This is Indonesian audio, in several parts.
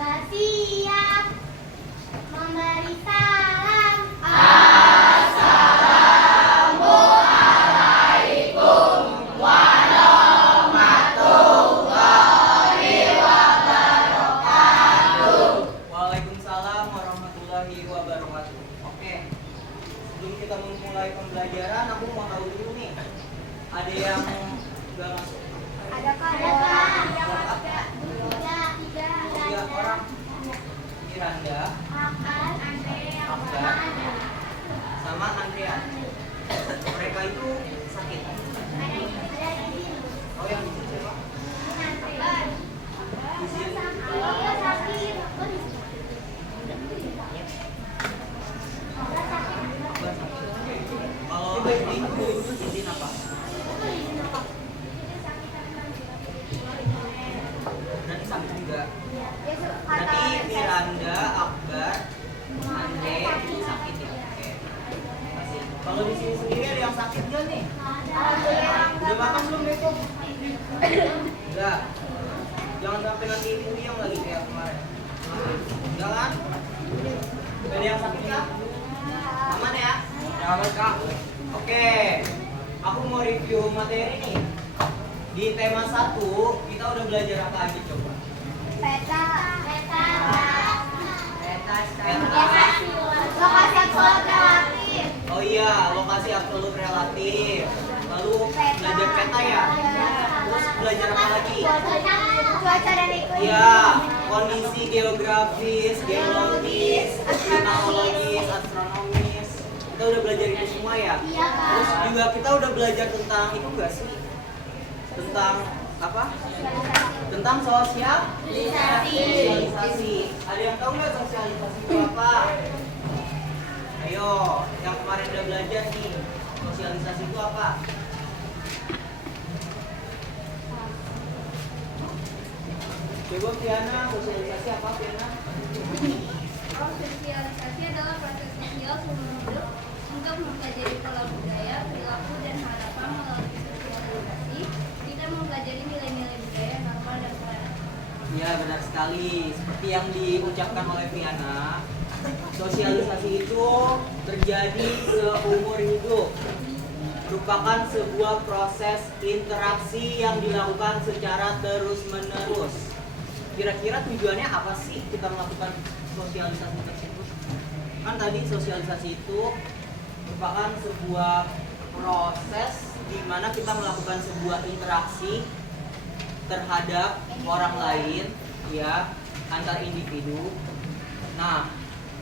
bersiap memberi salam. Waalaikumsalam warahmatullahi wabarakatuh. Oke, sebelum kita memulai pembelajaran, aku mau tahu dulu nih, ada yang nggak masuk? Ada Kak? Ada. Tiga orang. Miranda, sama Andrean. Mereka itu sakit. Oh, yang di sini siapa? Di sini. Kalau itu izin apa? Berarti sakit juga. Berarti Miranda, Akbar, Andre sakit ya. Oke. Kasih. Kalau di sini sendiri ada yang sakit nggak nih? Udah makan belum besok? Enggak. Jangan sampai nanti puyeng lagi kayak kemarin. Enggak kan? Gak ada yang sakit kah? Aman ya? Aman kak. Oke. Aku mau review materi nih. Di tema 1 kita udah belajar apa aja coba? Peta. Peta. Lokasi absolut relatif. Oh iya, lokasi absolut relatif. Lalu belajar peta ya. Terus belajar apa lagi? Cuaca dan iklim. Iya, kondisi geografis, geologis, klimatologis, astronomis. Kita udah belajar itu semua ya. Iya, Kak. Terus juga kita udah belajar tentang itu enggak sih? Tentang apa? Tentang sosialisasi. Ada yang tahu nggak sosialisasi itu apa? Ayo, yang kemarin udah belajar nih, sosialisasi itu apa? Coba Piana, sosialisasi apa Piana? Sosialisasi adalah proses sosial seumur hidup untuk mempelajari pola budaya, perilaku, dan harapan melalui sosialisasi. Kita mempelajari nilai-nilai budaya, norma, dan pola. Ya benar sekali. Seperti yang diucapkan oleh Piana, sosialisasi itu terjadi seumur hidup. Merupakan sebuah proses interaksi yang dilakukan secara terus-menerus. Kira-kira tujuannya apa sih kita melakukan sosialisasi tersebut? Kan tadi sosialisasi itu merupakan sebuah proses di mana kita melakukan sebuah interaksi terhadap orang lain, ya, antar individu. Nah,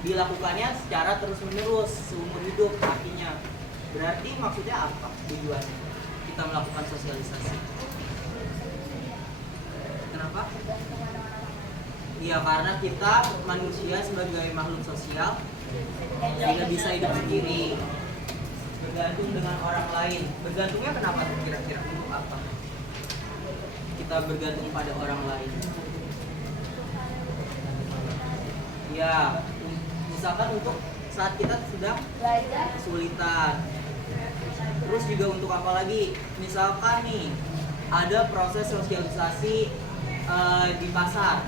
dilakukannya secara terus-menerus seumur hidup artinya. Berarti maksudnya apa tujuannya kita melakukan sosialisasi? Kenapa? Iya, karena kita manusia sebagai makhluk sosial tidak bisa hidup sendiri, bergantung dengan orang lain. Bergantungnya kenapa tuh kira-kira? Untuk apa kita bergantung pada orang lain? Ya, misalkan untuk saat kita sedang kesulitan. Terus juga untuk apa lagi? Misalkan nih ada proses sosialisasi di pasar.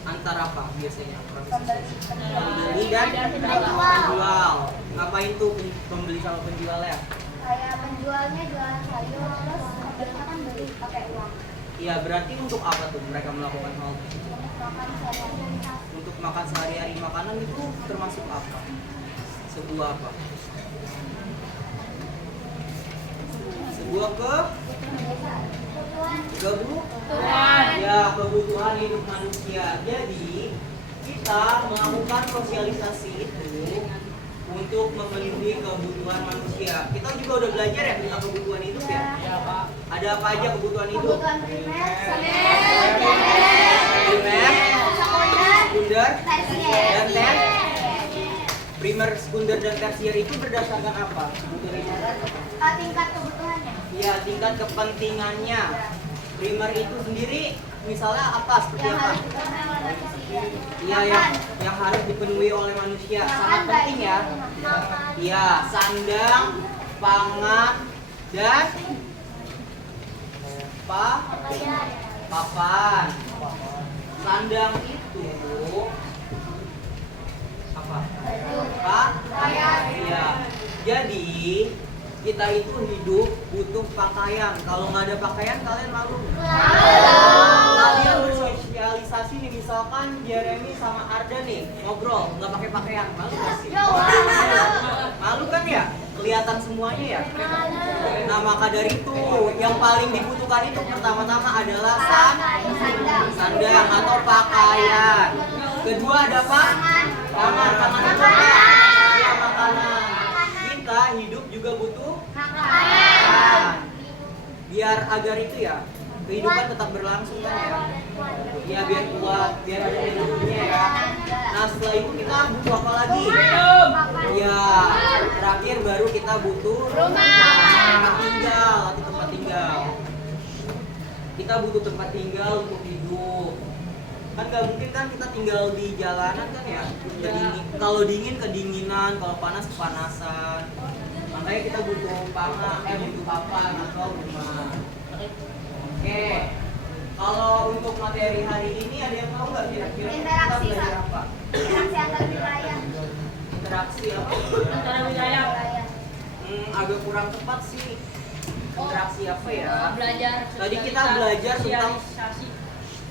Antara apa biasanya proses sosialisasi? Pembeli dan penjual. Ngapain tuh pembeli sama penjual ya? Kayak penjualnya jualan sayur, terus pembelinya kan beli pakai uang. Iya, berarti untuk apa tuh mereka melakukan hal itu? Makan sehari-hari. Untuk makan sehari-hari. Makanan itu termasuk apa? Sebuah apa? Sebuah kebutuhan. Ya, kebutuhan hidup manusia. Jadi kita melakukan sosialisasi itu untuk memenuhi kebutuhan manusia. Kita juga udah belajar ya tentang kebutuhan hidup ya. Ada apa aja kebutuhan hidup? Kebutuhan primer, Sekunder, tersier. dan primer, sekunder, dan tersier itu berdasarkan apa? Kebutuhan hidup? Tingkat kebutuhannya. Ya, tingkat kepentingannya. Primer itu sendiri misalnya apa? Seperti Yang apa? harus dipenuhi oleh manusia. Iya, yang harus dipenuhi oleh manusia. Sangat penting ya. Iya, sandang, pangan, dan papan. Sandang itu itu apa? Pakaian. Iya. Jadi kita itu hidup butuh pakaian. Kalau nggak ada pakaian, kalian malu? Kalian bersosialisasi nih, misalkan Jeremy sama Arda nih ngobrol nggak pakai pakaian, malu nggak sih? Malu kan ya? Kelihatan semuanya ya. Nah maka dari itu yang paling dibutuhkan itu pertama-tama adalah sandang atau pakaian. Kedua ada apa? Pangan itu apa? Ya, makanan. Kita hidup juga butuh makan. Biar agar itu ya kehidupan tetap berlangsung kan ya. Ya biar kuat, biar ada energinya ya. Nah setelah itu kita butuh apa lagi? Ya terakhir baru kita butuh tempat tinggal atau tempat tinggal. Kita butuh tempat tinggal untuk hidup. Kan nggak mungkin kan kita tinggal di jalanan kan ya. Kalau dingin kedinginan, kalau panas kepanasan. Makanya kita butuh butuh papan atau rumah. Oke. Kalau untuk materi hari ini ada yang tahu nggak kira-kira kita belajar apa? Interaksi antar wilayah. Interaksi apa? Antara wilayah. Agak kurang tepat sih. Interaksi apa ya? Belajar. Tadi kita belajar tentang sosialisasi.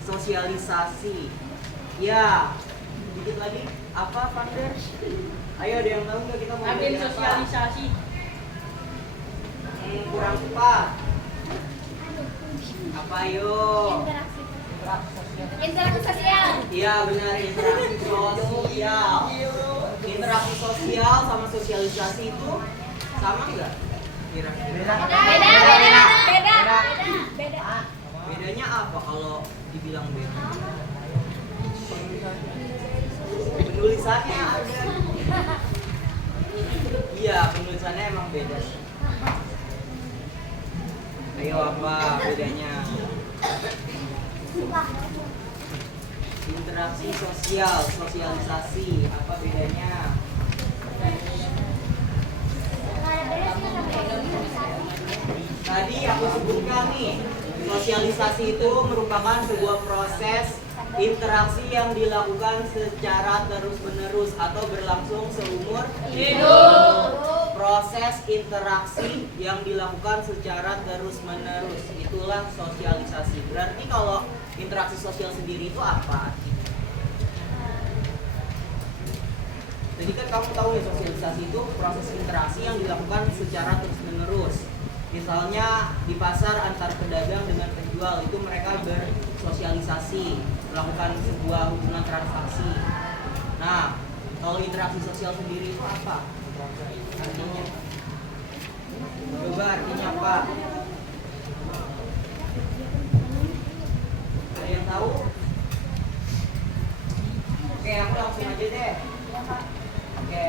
Sosialisasi. Ya. Dikit lagi. Apa, Vander? Ayo ada yang tahu nggak kita mau Agen belajar apa? sosialisasi. Kurang tepat. Apa yo? Interaksi sosial. Iya benar, interaksi sosial. Interaksi sosial sama sosialisasi itu sama nggak? Kira-kira. Beda. Bedanya apa kalau dibilang beda? Penulisannya ada. Iya, penulisannya emang beda. Ayo apa bedanya? Interaksi sosial, sosialisasi, apa bedanya? Tadi aku sebutkan nih, sosialisasi itu merupakan sebuah proses interaksi yang dilakukan secara terus-menerus atau berlangsung seumur hidup. Proses interaksi yang dilakukan secara terus-menerus, itulah sosialisasi. Berarti kalau interaksi sosial sendiri itu apa? Jadi kan kamu tahu ya, sosialisasi itu proses interaksi yang dilakukan secara terus-menerus. Misalnya di pasar antar pedagang dengan penjual, itu mereka bersosialisasi, melakukan sebuah hubungan transaksi. Nah, kalau interaksi sosial sendiri itu apa? Artinya? Coba artinya apa? Ada yang tahu? Oke, aku langsung aja deh. Oke.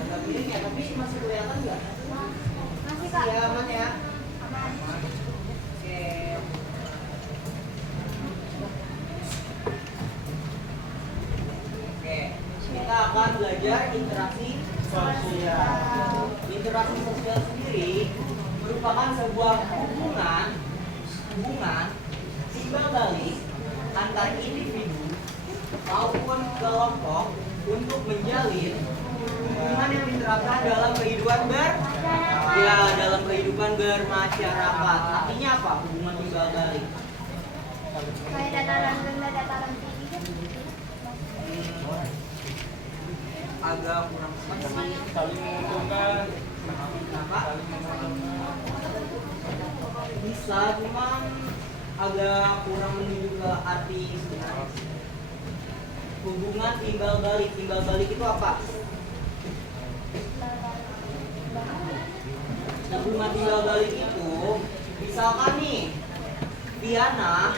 Agak miring ya, tapi masih kelihatan nggak? Masih Kak. Ya, aman ya. Aman. Oke. Oke, kita akan belajar interaksi sosial. Interaksi sosial sendiri merupakan sebuah hubungan timbal balik antar individu maupun kelompok untuk menjalin hubungan yang diterapkan dalam kehidupan dalam kehidupan bermasyarakat. Artinya apa? Hubungan timbal balik. Kayak dataran rendah, dataran tinggi kan? Agak kurang tepat sih. Saling menguntungkan. Kenapa? Bisa, cuman agak kurang menuju ke arti sebenarnya. Hubungan timbal balik. Timbal balik itu apa? Hubungan timbal balik itu, misalkan nih, Viana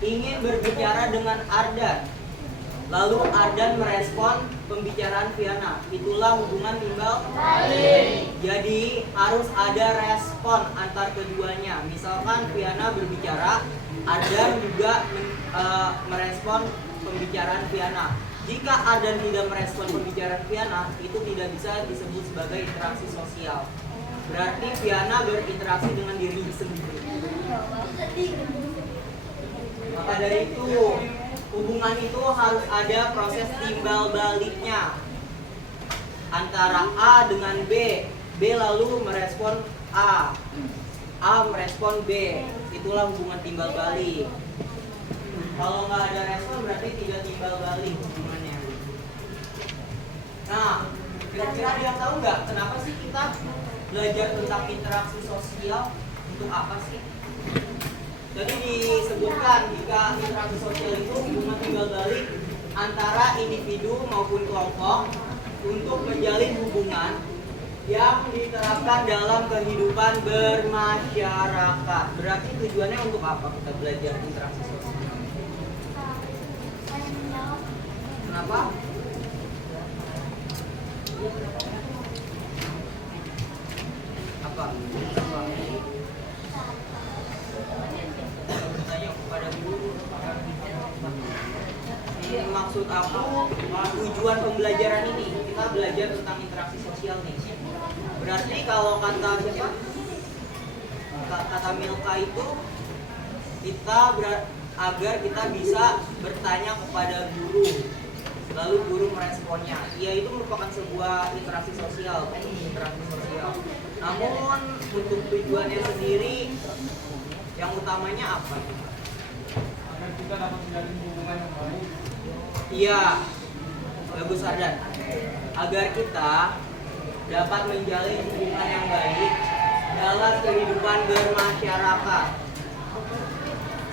ingin berbicara dengan Ardan, lalu Ardan merespon pembicaraan Viana. Itulah hubungan timbal balik. Jadi harus ada respon antar keduanya. Misalkan Viana berbicara, Ardan juga merespon pembicaraan Viana. Jika A dan tidak merespon pembicaraan Viana, itu tidak bisa disebut sebagai interaksi sosial. Berarti Viana berinteraksi dengan diri sendiri. Maka dari itu, hubungan itu harus ada proses timbal baliknya antara A dengan B. B lalu merespon A merespon B. Itulah hubungan timbal balik. Kalau nggak ada respon berarti tidak timbal balik hubungannya. Nah, kira-kira ada yang tahu nggak kenapa sih kita belajar tentang interaksi sosial? Untuk apa sih? Jadi disebutkan jika interaksi sosial itu hubungan timbal balik antara individu maupun kelompok untuk menjalin hubungan yang diterapkan dalam kehidupan bermasyarakat. Berarti tujuannya untuk apa kita belajar interaksi sosial? Kenapa? Apa? Bertanya kepada guru. Ini maksud aku tujuan pembelajaran ini kita belajar tentang interaksi sosial nih. Berarti kalau kata siapa? Kata Milka itu agar kita bisa bertanya kepada guru, lalu guru meresponnya. Ia itu merupakan sebuah interaksi sosial, Namun untuk tujuannya sendiri, yang utamanya apa? Agar kita dapat menjalin hubungan yang baik. Iya, bagus Ardan. Agar kita dapat menjalin hubungan yang baik dalam kehidupan bermasyarakat.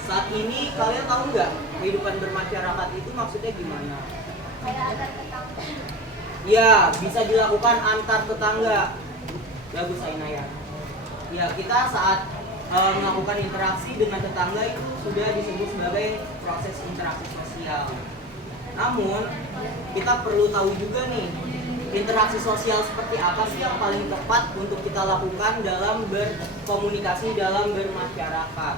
Saat ini kalian tahu nggak kehidupan bermasyarakat itu maksudnya gimana? Kayak ada tetangga. Ya, bisa dilakukan antar tetangga. Bagus Ainaya. Ya, kita saat melakukan interaksi dengan tetangga itu sudah disebut sebagai proses interaksi sosial. Namun, kita perlu tahu juga nih, interaksi sosial seperti apa sih yang paling tepat untuk kita lakukan dalam berkomunikasi dalam bermasyarakat.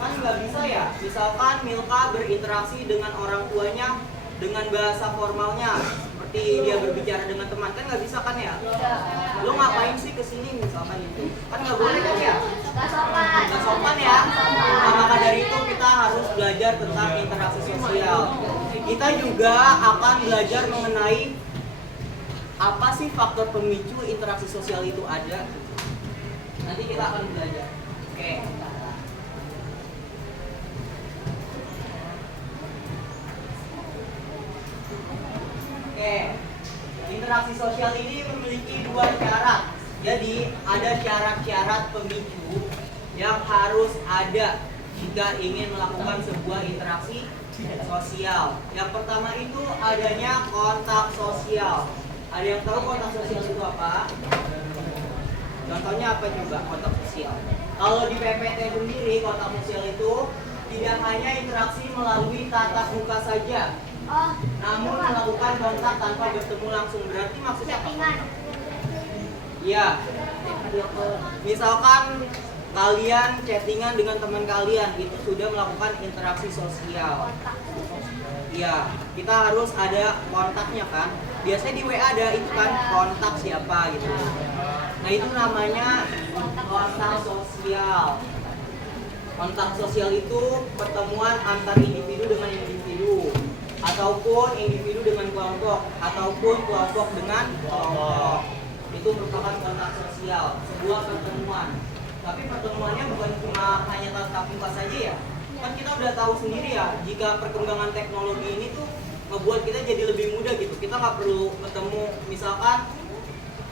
Kan nggak bisa ya, misalkan Milka berinteraksi dengan orang tuanya dengan bahasa formalnya, seperti dia berbicara dengan teman, kan nggak bisa kan ya? Lo ngapain sih kesini misalkan itu? Kan nggak boleh kan ya? Nggak sopan ya? Nah, maka dari itu kita harus belajar tentang interaksi sosial. Kita juga akan belajar mengenai apa sih faktor pemicu interaksi sosial itu ada. Nanti kita akan belajar. Oke. Oke, interaksi sosial ini memiliki dua syarat. Jadi ada syarat-syarat pemicu yang harus ada jika ingin melakukan sebuah interaksi sosial. Yang pertama itu adanya kontak sosial. Ada yang tahu kontak sosial itu apa? Contohnya apa coba kontak sosial? Kalau di PPT sendiri kontak sosial itu tidak hanya interaksi melalui tatap muka saja, namun melakukan kontak tanpa bertemu langsung. Berarti maksudnya apa? Iya. Misalkan kalian chattingan dengan teman kalian, itu sudah melakukan interaksi sosial. Iya, kita harus ada kontaknya kan. Biasanya di WA ada itu kan kontak siapa gitu. Nah, itu namanya kontak sosial. Kontak sosial itu pertemuan antar individu dengan individu, ataupun individu dengan kelompok, ataupun kelompok dengan kelompok. Itu merupakan kontak sosial, sebuah pertemuan. Tapi pertemuannya bukan cuma hanya tatap muka saja ya. Kan kita udah tahu sendiri ya, jika perkembangan teknologi ini tuh ngebuat kita jadi lebih mudah gitu. Kita nggak perlu ketemu, misalkan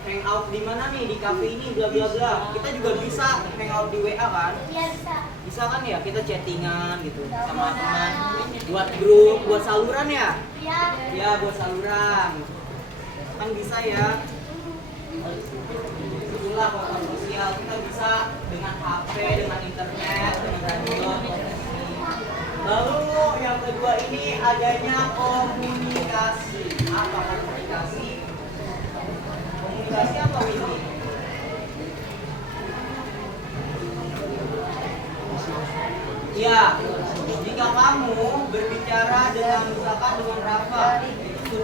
hangout di mana nih, di cafe ini, bla bla bla. Kita juga bisa hangout di WA kan? Iya bisa. Bisa kan ya, kita chattingan gitu sama teman, buat grup, buat saluran ya? Iya. Ya, buat saluran. Kan bisa ya. Itulah kontak sosial. Kita bisa dengan HP, dengan internet, dengan radio, televisi. Lalu yang kedua ini adanya komunikasi. Apa komunikasi? Komunikasi apa ini? Ya, jika kamu berbicara dengan misalkan dengan Rafa, itu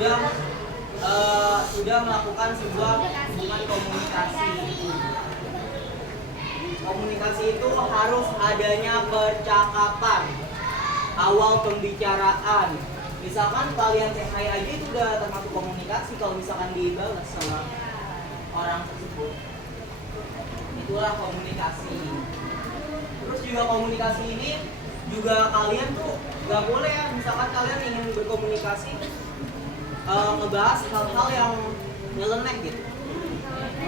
sudah melakukan sebuah hubungan komunikasi. Komunikasi itu harus adanya percakapan, awal pembicaraan. Misalkan kalian say hi aja itu udah termasuk komunikasi kalau misalkan dibalas sama orang tersebut. Itulah komunikasi. Terus juga komunikasi ini juga kalian tuh gak boleh ya, misalkan kalian ingin berkomunikasi ngebahas hal-hal yang nyeleneh gitu,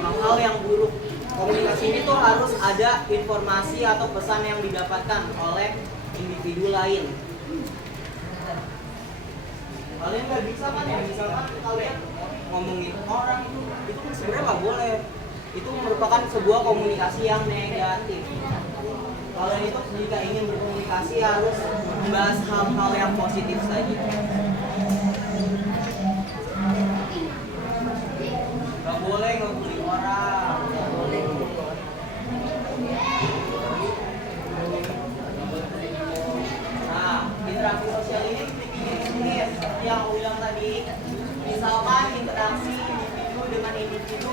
hal-hal yang buruk. Komunikasi ini tuh harus ada informasi atau pesan yang didapatkan oleh individu lain. Kalian nggak bisa kan ya, misalkan kalian ngomongin orang itu kan sebenarnya nggak boleh. Itu merupakan sebuah komunikasi yang negatif. Kalian itu jika ingin berkomunikasi harus membahas hal-hal yang positif saja. Nggak boleh ngebully orang. Nggak boleh. Nah, interaksi sosial ini dipikir seperti yang aku bilang tadi. Misalkan interaksi individu dengan individu,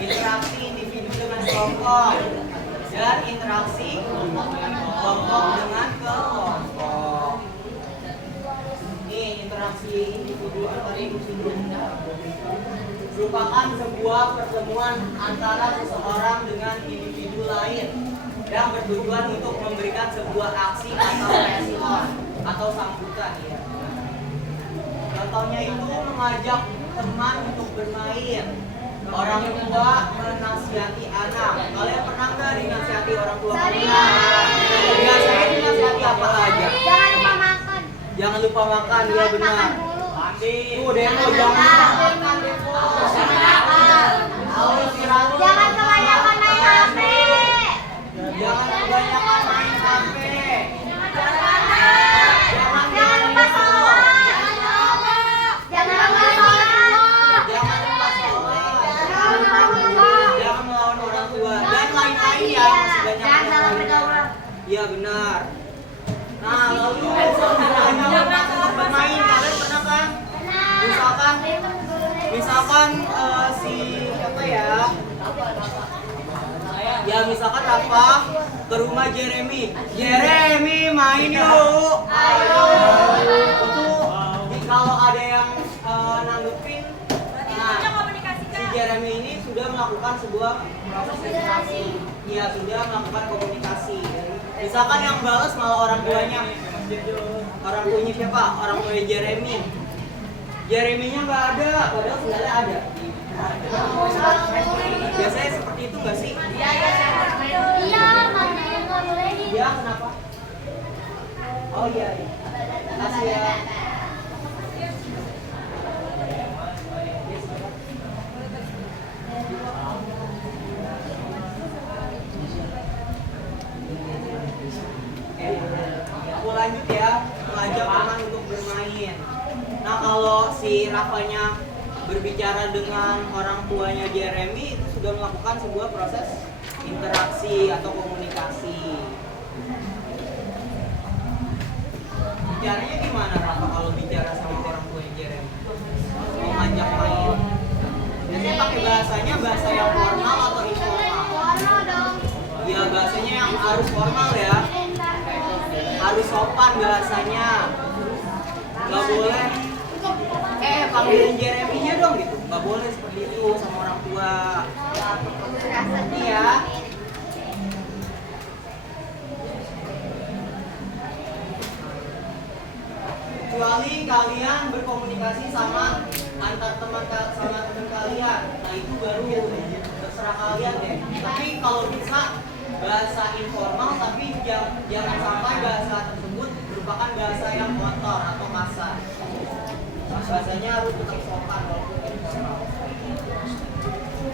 interaksi individu dengan kelompok, dan interaksi kelompok dengan kelompok. Ini interaksi individu antar individu merupakan sebuah pertemuan antara seseorang dengan individu lain yang bertujuan untuk memberikan sebuah aksi atau respon atau sambutan ya. Contohnya itu mengajak teman untuk bermain, orang tua menasihati anak. Kalian pernah nggak dinasihati orang tua kalian? Biasanya dinasihati apa aja? Jangan lupa makan. Jangan lupa makan, ya benar. Tuh Demo, jangan makan Demo. Jangan kebanyakan main HP. Jangan kebanyakan main HP. Jangan lupa sholat. Jangan lupa sholat. Jangan lupa sholat. Jangan lupa sholat. Jangan melawan orang tua dan lain-lain ya, masih banyak. Jangan salah pergaulan. Iya benar. Nah lalu bermain, kalian pernah kan? Misalkan si apa ya? Ya misalkan Rafa ke rumah Jeremy. Jeremy main yuk. Ayo. Itu kalau ada yang nanggepin, nah si Jeremy ini sudah melakukan sebuah proses interaksi. Iya sudah melakukan komunikasi. Misalkan yang balas malah orang tuanya. Orang tuanya siapa? Orang tuanya Jeremy. Jeremy-nya nggak ada, padahal sebenarnya ada. Biasanya seperti itu nggak sih? Iya, makanya nggak boleh di. Iya, kenapa? Oh iya. Kasih ya. Aku lanjut ya, mengajak teman untuk bermain. Nah kalau si Rafanya berbicara dengan orang tuanya Jeremy itu sudah melakukan sebuah proses interaksi atau komunikasi. Bicaranya gimana Rafa kalau bicara sama orang tuanya Jeremy? Mau ngajak main? Biasanya pakai bahasanya bahasa yang formal atau informal? Warna dong. Ya bahasanya yang harus formal ya. Harus sopan bahasanya. Gak boleh panggilin Jeremy-nya dong gitu. Gak boleh seperti itu sama orang tua. Iya. Kecuali kalian berkomunikasi sama antar teman kalian. Nah itu baru terserah kalian deh. Tapi kalau bisa bahasa informal, tapi jangan sampai bahasa tersebut merupakan bahasa yang kotor atau kasar. Bahasanya harus tetap sopan walaupun informal.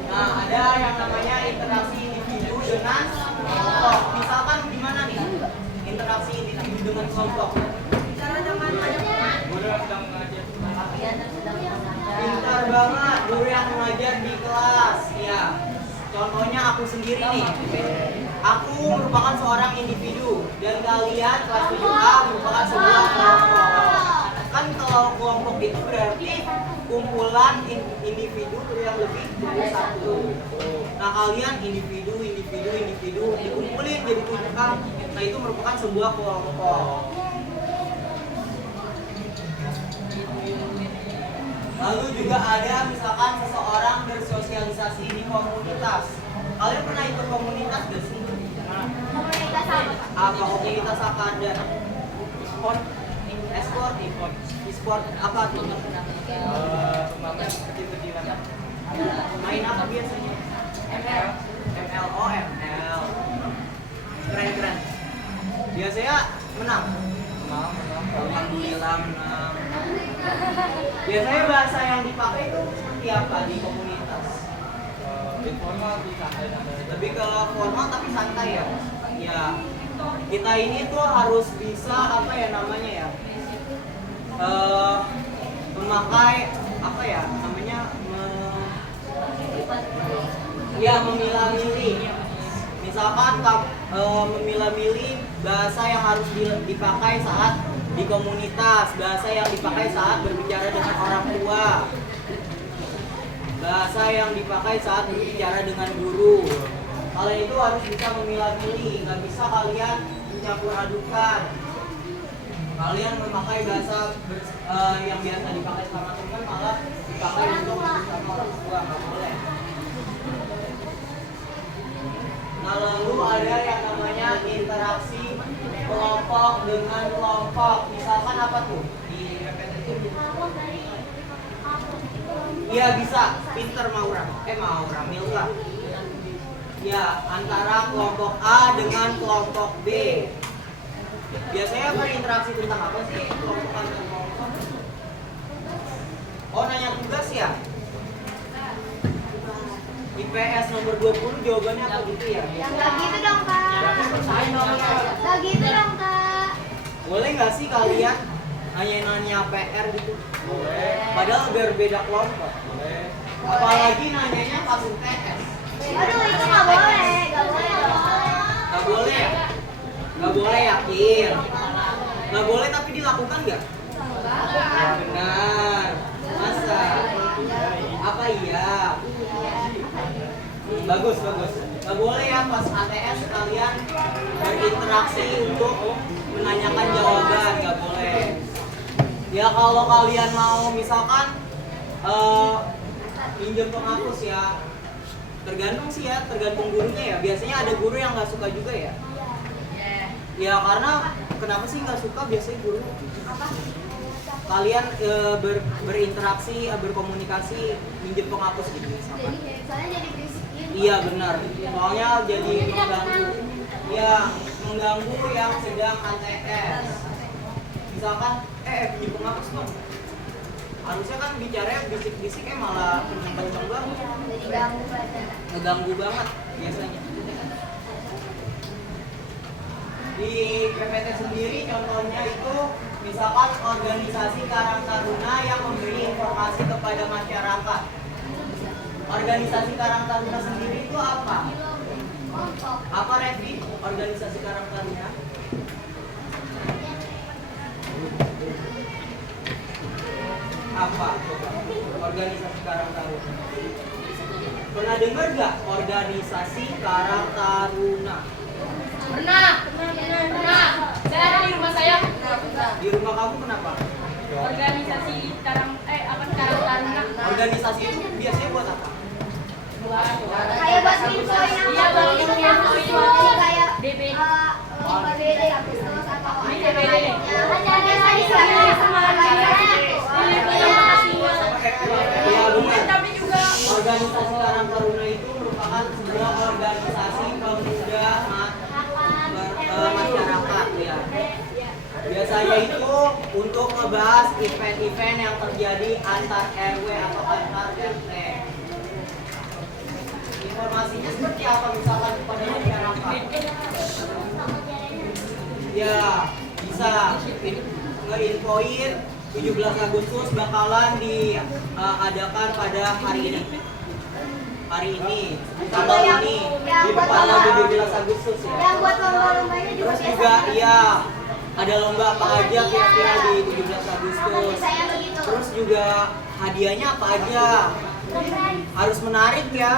Nah, ada yang namanya interaksi individu dengan kelompok. Misalkan gimana nih? Interaksi individu dengan kelompok. Guru yang sedang mengajar. Pintar banget guru yang mengajar di kelas. Ya. Contohnya aku sendiri nih. Aku merupakan seorang individu dan kalian kelas 7A merupakan sebuah kelompok. Kan kalau kelompok itu berarti kumpulan individu yang lebih dari satu. Nah kalian individu dikumpulin jadi 7A. Nah itu merupakan sebuah kelompok. Lalu juga ada misalkan seseorang bersosialisasi di komunitas. Kalian pernah ikut komunitas gak sih? Komunitas apa? Apa komunitas apa ada? Sport, e-sport apa tuh? Turnamen kecil-kecilan. Main apa biasanya? ML. Keren. Biasanya menang. Alhamdulillah menang. Biasanya bahasa yang dipakai itu seperti apa di komunitas? Informal tuh santai-santai. Lebih ke formal tapi santai ya. Ya, kita ini tuh harus bisa apa ya namanya ya? Memakai apa ya namanya? Memilah-milih. Misalkan memilah-milih bahasa yang harus dipakai saat di komunitas, bahasa yang dipakai saat berbicara dengan orang tua, bahasa yang dipakai saat berbicara dengan guru. Kalian itu harus bisa memilah-milih, nggak bisa kalian mencampur adukan. Kalian memakai bahasa yang biasa dipakai sama teman malah dipakai untuk sama orang tua, nggak boleh. Nah lalu ada yang namanya interaksi kelompok dengan kelompok. Misalkan apa tuh? Di repetitif. Iya bisa, pinter Maura. Milka. Ya, antara kelompok A dengan kelompok B. Biasanya berinteraksi tentang apa sih kelompok A dan kelompok? Oh, nanya tugas ya? IPS nomor 20 jawabannya apa gitu ya? Yang nggak gitu dong kak. Nggak gitu dong kak. Boleh nggak sih kalian nanya PR gitu? Boleh. Padahal berbeda kelompok. Boleh. Apalagi nanyanya pas UTS. Aduh itu nggak boleh, nggak boleh. Nggak boleh ya? Nggak boleh yakin? Nggak boleh tapi dilakukan nggak? Benar. Masa? Apa iya? Bagus. Nggak boleh ya pas ATS kalian berinteraksi untuk menanyakan jawaban, nggak boleh. Ya kalau kalian mau misalkan pinjam penghapus ya, tergantung gurunya ya. Biasanya ada guru yang nggak suka juga ya. Ya karena kenapa sih nggak suka biasanya guru? Kalian berinteraksi, berkomunikasi, minjem penghapus gitu misalkan. Soalnya jadi berisik gitu. Iya benar. Soalnya jadi mengganggu. Ya mengganggu yang sedang ATS. Misalkan, pinjem penghapus dong. Harusnya kan bicaranya bisik-bisik malah kenceng banget. Jadi ganggu banget. Ngeganggu banget biasanya. Di PPT sendiri contohnya itu misalkan organisasi Karang Taruna yang memberi informasi kepada masyarakat. Organisasi Karang Taruna sendiri itu apa? Apa Revi? Organisasi Karang Taruna? Apa? Organisasi Karang Taruna. Pernah dengar gak organisasi Karang Taruna? Pernah. Saya ada di rumah saya. Di rumah kamu kenapa? Organisasi Karang Taruna. Organisasi itu biasanya buat apa? Kayak buat infoin Iya, buat infoin. Kayak DB. DBD Agustus atau Ini DBD. ada tadi sama Ya benar. Tapi juga Organisasi Karang Taruna itu merupakan sebuah organisasi pemuda masyarakat ya. Biasanya itu untuk membahas event-event yang terjadi antar RW atau antar RT. Informasinya seperti apa misalkan kepada masyarakat? Ya, bisa ngeinfoin 17 Agustus bakalan diadakan pada hari ini. hari ini, tanggal ini, di buat tanggal lomba. 17 Agustus ya. Yang buat lomba-lombanya juga Terus juga iya ada lomba apa aja kira-kira di 17 Agustus. Saya begitu. Terus juga hadiahnya apa aja? Harus menarik ya.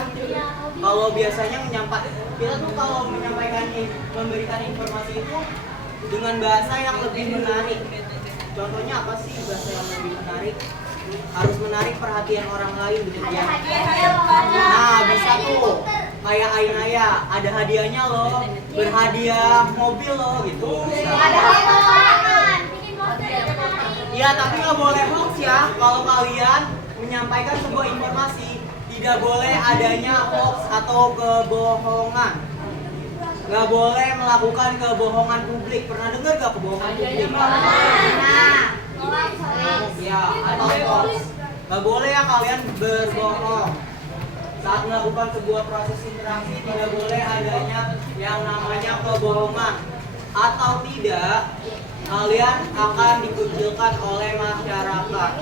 Kalau biasanya kita tuh kalau memberikan informasi itu dengan bahasa yang lebih menarik. Contohnya apa sih bahasa yang lebih menarik? Harus menarik perhatian orang lain gitu ya. Nah, bisa tuh kayak Ainaya, ada hadiahnya loh, berhadiah mobil loh gitu. Bisa. Ada apaan? Iya, tapi nggak boleh hoax ya. Kalau kalian menyampaikan sebuah informasi, tidak boleh adanya hoax atau kebohongan. Nggak boleh melakukan kebohongan publik. Pernah dengar nggak kebohongan publik? Nah, Ya, atau hoax. Nggak boleh ya kalian berbohong. Saat melakukan sebuah proses interaksi tidak boleh adanya yang namanya kebohongan. Atau tidak, kalian akan dikucilkan oleh masyarakat.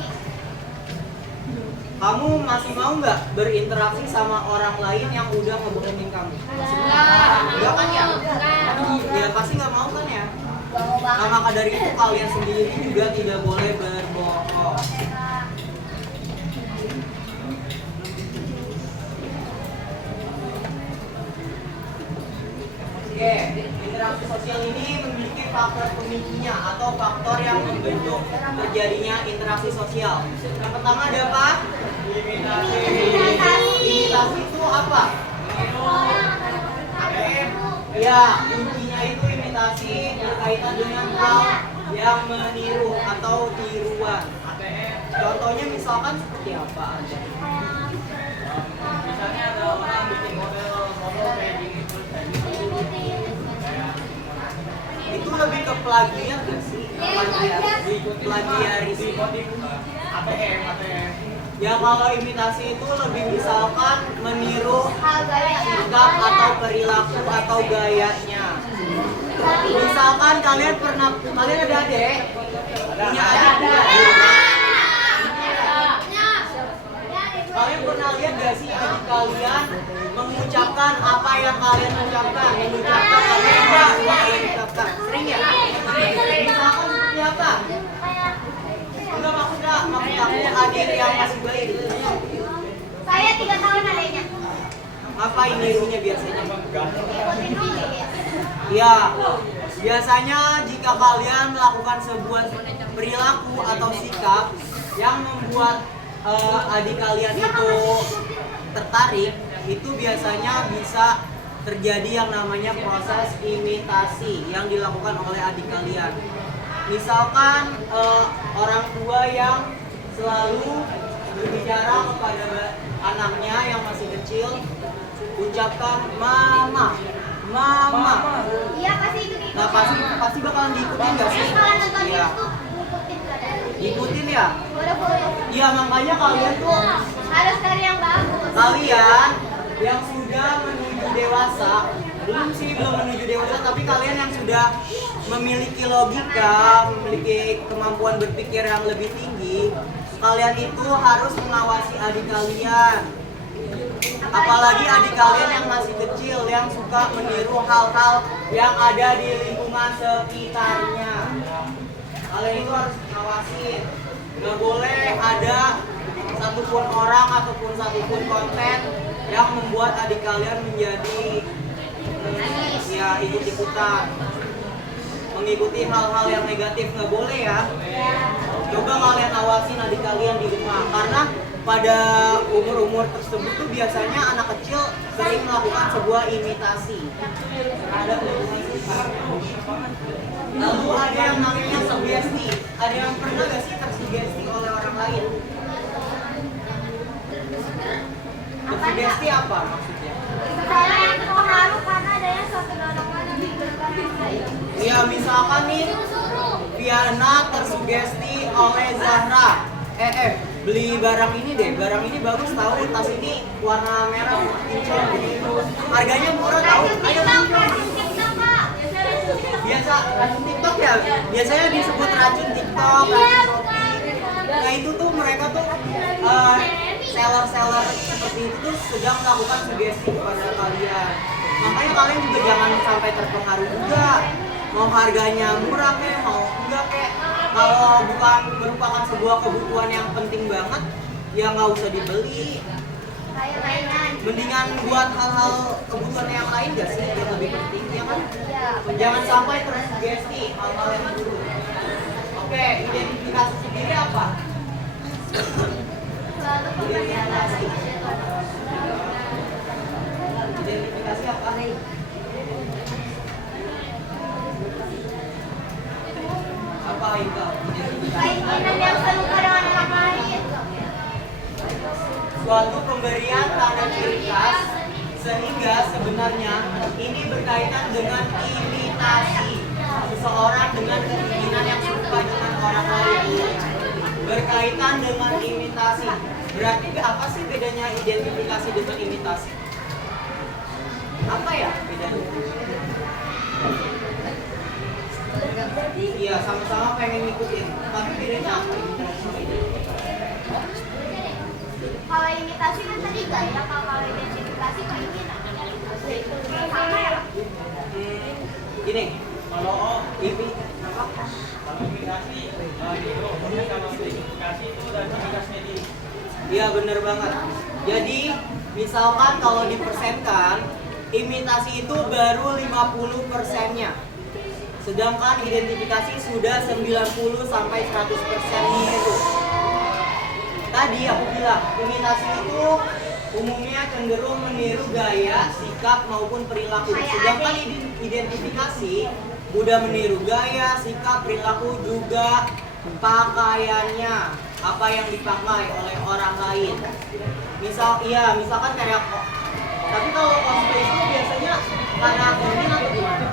Kamu masih mau nggak berinteraksi sama orang lain yang udah ngebohongin kamu? Enggak kan ya? Ya pasti nggak mau kan ya? Nah, maka dari itu kalian sendiri juga tidak boleh berbohong. Oke, interaksi sosial ini memiliki faktor pemicunya atau faktor yang membentuk terjadinya interaksi sosial. Yang pertama ada apa? Imitasi itu apa? Ya, kuncinya itu imitasi berkaitan dengan hal yang meniru atau tiruan. Contohnya misalkan seperti apa? Misalnya ada orang bikin model kayak gini terus kayak gitu. Itu lebih ke plagiat nggak sih? Plagiarisme. ATM. Ya kalau imitasi itu lebih misalkan meniru sikap atau perilaku atau gayanya. Misalkan kalian ada adik, punya adik juga. Kalian pernah lihat gak sih adik kalian mengucapkan apa yang kalian ucapkan, mengucapkan apa yang kalian ucapkan? Sering ya? Misalkan seperti apa? Enggak, maksud aku adik yang masih bayi. Saya 3 tahun adanya. Apa nirunya biasanya? Ikutin dulu ya. Ya, biasanya jika kalian melakukan sebuah perilaku atau sikap yang membuat adik kalian itu tertarik, itu biasanya bisa terjadi yang namanya proses imitasi yang dilakukan oleh adik kalian. Misalkan orang tua yang selalu berbicara kepada anaknya yang masih kecil, ucapkan mama. Iya pasti itu. Nah pasti bakalan diikutin nggak sih? Kalau nonton Iya. YouTube, ngikutin gak ada. Diikutin ya? Boleh. Iya, makanya kalian tuh Harus dari yang bagus. kalian yang sudah menuju dewasa, belum menuju dewasa, tapi kalian yang sudah memiliki logika, memiliki kemampuan berpikir yang lebih tinggi, kalian itu harus mengawasi adik kalian. Apalagi adik kalian yang masih kecil, yang suka meniru hal-hal yang ada di lingkungan sekitarnya. Kalian itu harus ngawasin. Nggak boleh ada satupun orang ataupun satupun konten yang membuat adik kalian menjadi ya ikut-ikutan mengikuti hal-hal yang negatif. Nggak boleh ya. Coba kalian awasin adik kalian di rumah, karena pada umur-umur tersebut tuh biasanya anak kecil sering melakukan sebuah imitasi terhadap lingkungan sekitar. Lalu ada yang namanya sugesti. Ada yang pernah gak sih tersugesti oleh orang lain? Tersugesti apa maksudnya? Saya yang terpengaruh karena ada yang suatu dorongan yang diberikan saya. Ya misalkan nih Viana tersugesti oleh Zahra. Beli barang ini deh, barang ini bagus tahu, tas ini warna merah kinclong gitu. Harganya murah tahu. Ayo biasa racun TikTok ya, biasanya disebut racun TikTok, racun Shopee. Nah itu tuh mereka tuh seller seperti itu tuh sedang melakukan sugesti kepada kalian. Makanya kalian juga jangan sampai terpengaruh juga. Mau harganya murah kayak mau enggak kayak, kalau bukan merupakan sebuah kebutuhan yang penting banget, ya nggak usah dibeli. Kayak mainan. Mendingan buat hal-hal kebutuhan yang lain gak sih yang lebih penting ya kan? Iya. Jangan sampai tersugesti hal-hal yang buruk. Oke, identifikasi sendiri apa? Suatu pemberian Identifikasi apa? Apa itu? Identifikasi. keinginan yang serupa dengan orang lain. Suatu pemberian tanda ciri khas sehingga sebenarnya ini berkaitan dengan imitasi seseorang dengan keinginan yang serupa dengan orang lain. Berkaitan dengan imitasi. Berarti apa sih bedanya identifikasi dengan imitasi? Apa ya bedanya? Iya, sama-sama pengen ngikutin. Tapi bedanya apa imitasi sama identifikasi? Kalau imitasi kan tadi gaya, kalau identifikasi keinginan. Sama ya? Gini, Kalau ini apa? kalau imitasi, gitu. Kalau identifikasi itu udah ciri khasnya diri. Iya bener banget. Jadi misalkan kalau dipersenkan, imitasi itu baru 50%-nya. Sedangkan identifikasi sudah 90 sampai 100%-nya itu. Tadi aku bilang, imitasi itu umumnya cenderung meniru gaya, sikap maupun perilaku. Sedangkan identifikasi udah meniru gaya, sikap, perilaku juga pakaiannya, apa yang dipakai oleh orang lain. Misalkan kayak, tapi kalau cosplay itu biasanya karena ingin atau gimana?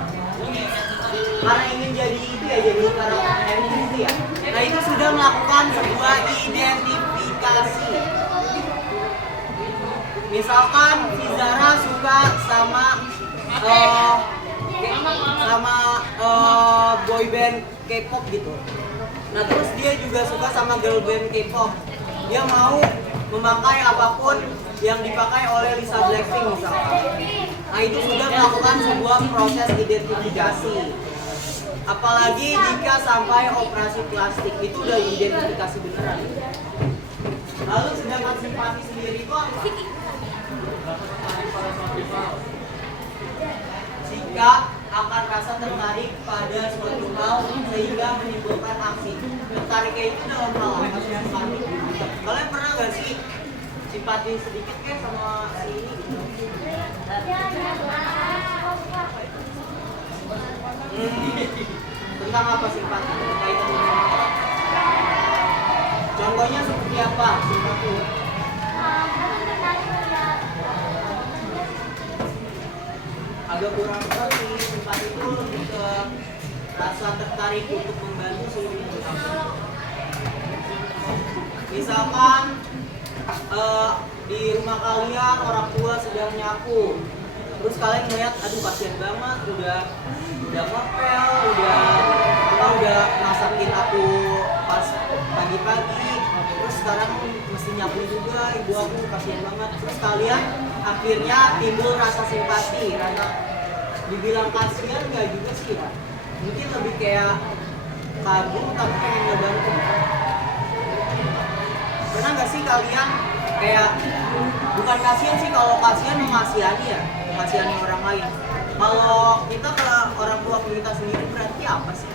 Karena ingin jadi itu ya, jadi karakter itu ya. Nah itu sudah melakukan sebuah identifikasi. Misalkan si Zara suka sama boyband K-pop gitu. Nah terus dia juga suka sama girl band K-pop. Dia mau memakai apapun yang dipakai oleh Lisa Blackpink misalkan. Nah itu sudah melakukan sebuah proses identifikasi. Apalagi jika sampai operasi plastik, itu udah identifikasi beneran. Lalu sedangkan simpati sendiri itu apa? Jika akan rasa tertarik pada suatu hal sehingga menimbulkan aksi. Tertariknya itu dalam hal apa sih simpati? Kalian pernah gak sih simpati sedikit kayak sama si ini gitu? Tentang apa simpati? Kaitan dengan apa? Contohnya seperti apa simpati? Agak kurang seperti simpati itu lebih ke rasa tertarik untuk membantu seluruh orang. Misalkan di rumah kalian orang tua sedang nyapu, terus kalian melihat, aduh kasihan banget, udah ngepel, udah masakin aku pas pagi-pagi, terus sekarang mesti nyapu juga, ibu aku kasihan banget. Terus kalian akhirnya timbul rasa simpati, rasa dibilang kasihan nggak juga sih, Pak. Mungkin lebih kayak kagum tapi pengen ngebantu. Pernah nggak sih kalian kayak, bukan kasihan sih, kalau kasihan mengasihani ya, mengasihani orang lain. Kalau kita ke orang tua kita sendiri berarti apa sih?